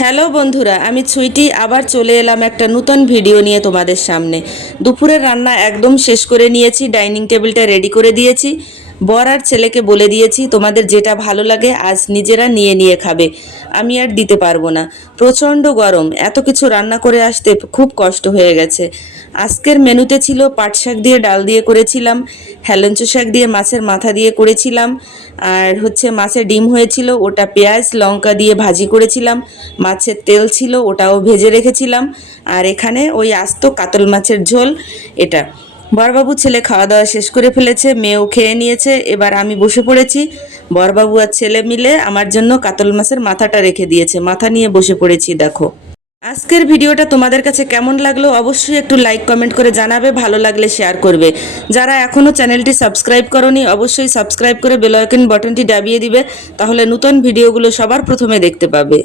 Hello বন্ধুরা, আমি ছুইটি আবার চলে এলাম একটা নতুন ভিডিও নিয়ে তোমাদের সামনে। দুপুরের রান্না একদম শেষ করে নিয়েছি, ডাইনিং টেবিলটা রেডি করে দিয়েছি। বর আর ছেলেকে বলে দিয়েছি তোমাদের যেটা ভালো লাগে আজ নিজেরা নিয়ে নিয়ে খাবে, আমি আর দিতে পারবো না। প্রচণ্ড গরম, এত কিছু রান্না করে আসতে খুব কষ্ট হয়ে গেছে। আজকের মেনুতে ছিল পাট শাক দিয়ে ডাল দিয়ে করেছিলাম, হেলেঞ্চো শাক দিয়ে মাছের মাথা দিয়ে করেছিলাম, আর মাছের ডিম হয়েছিল, ওটা পেঁয়াজ লঙ্কা দিয়ে ভাজি করেছিলাম। মাছের তেল ছিল, ওটাও ভেজে রেখেছিলাম। আর এখানে ওই আস্ত কাতল মাছের ঝোল। এটা বরবাবু ছেলে খাওয়া দাওয়া শেষ করে ফেলেছে, মেয়েও খেয়ে নিয়েছে, এবার আমি বসে পড়েছি। বরবাবু আর ছেলে মিলে আমার জন্য কাতল মাছের মাথাটা রেখে দিয়েছে, মাথা নিয়ে বসে পড়েছি। দেখো আজকের ভিডিওটা তোমাদের কাছে কেমন লাগলো অবশ্যই একটু লাইক কমেন্ট করে জানাবে, ভালো লাগলে শেয়ার করবে। যারা এখনও চ্যানেলটি সাবস্ক্রাইব করোনি অবশ্যই সাবস্ক্রাইব করে বেল আইকন বাটনটি দাবিয়ে দিবে, তাহলে নতুন ভিডিওগুলো সবার প্রথমে দেখতে পাবে।